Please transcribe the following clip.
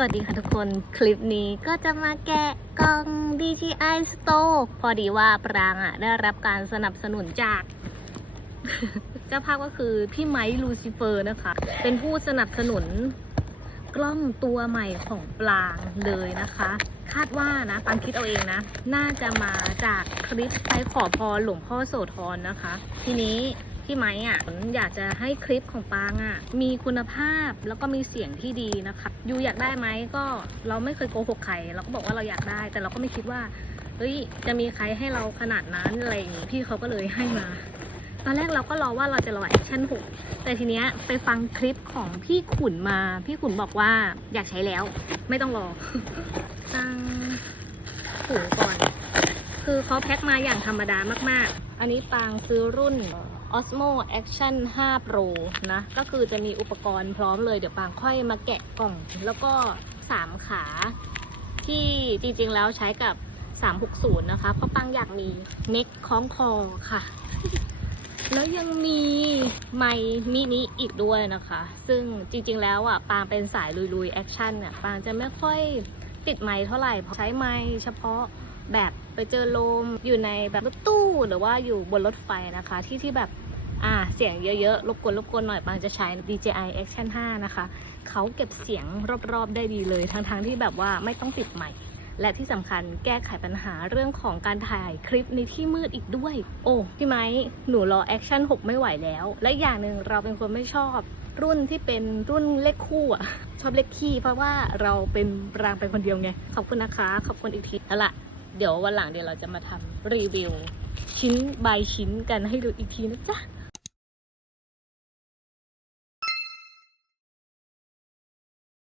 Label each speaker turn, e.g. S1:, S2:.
S1: วัสดีค่ะทุกคน คลิปนี้ก็จะมาแกะกล่อง DJI Store พอดีว่าปรางอะได้รับการสนับสนุนจาก เจ้าภาพก็คือพี่ไมค์ลูซิเฟอร์นะคะ เป็นผู้สนับสนุนกล้องตัวใหม่ของปรางเลยนะคะ คาดว่านะปางคิดเอาเองนะ น่าจะมาจากคลิปไปขอพรหลวงพ่อโสธรนะคะ ทีนี้ พี่ไม้อะอยากจะให้คลิปของปางอะมีคุณภาพแล้วก็มีเสียงที่ดีนะคะยูอยากได้ไหมก็เราไม่เคยโกหกใครเราก็บอกว่าเราอยากได้ แต่เราก็ไม่คิดว่าเฮ้ยจะมีใครให้เราขนาดนั้นอะไรอย่างงี้พี่เขาก็เลยให้มา ตอนแรกเราก็รอว่าเราจะรอแอคชั่นหกแต่ทีเนี้ยไปฟังคลิปของพี่ขุนมา พี่ขุนบอกว่าอยากใช้แล้ว ไม่ต้องรอตั้งถุงก่อน คือเขาแพ็คมาอย่างธรรมดามากๆ อันนี้ปางซื้อรุ่น Osmo Action 5 Pro นะ ก็คือจะมีอุปกรณ์พร้อมเลย เดี๋ยวปางค่อยมาแกะกล่อง แล้วก็ 3 ขา ที่จริงๆแล้วใช้กับ 360 นะคะ เพราะปางอยากมีเน็กคล้องคอค่ะ แล้วยังมีไมมินิอีกด้วยนะคะ ซึ่งจริงๆแล้วอะปางเป็นสายลุยๆแอคชั่นอะปางจะไม่ค่อยติดไมค์เท่าไหร่เพราะใช้ไมค์เฉพาะ แบบไปเจอลมอยู่ในแบบรถตู้หรือว่าอยู่บนรถไฟนะคะ ที่ที่แบบอ่าเสียงเยอะๆรบกวนรบกวนหน่อยปางจะใช้ DJI Action 5 นะคะ เขาเก็บเสียงรอบๆได้ดีเลยทั้งๆที่แบบว่าไม่ต้องติดใหม่ และที่สำคัญแก้ไขปัญหาเรื่องของการถ่ายคลิปในที่มืดอีกด้วย โอ้พี่ไม้หนูรอ Action 6 ไม่ไหวแล้ว และอย่างหนึ่งเราเป็นคนไม่ชอบรุ่นที่เป็นรุ่นเลขคู่อะชอบเลขคี่เพราะว่าเราเป็นรางเป็นคนเดียวไง ขอบคุณนะคะ ขอบคุณอีกทีเอาละ เดี๋ยววันหลังเดี๋ยวเราจะมาทำรีวิว ชิ้นบายชิ้นกันให้ดูอีกทีนะจ๊ะ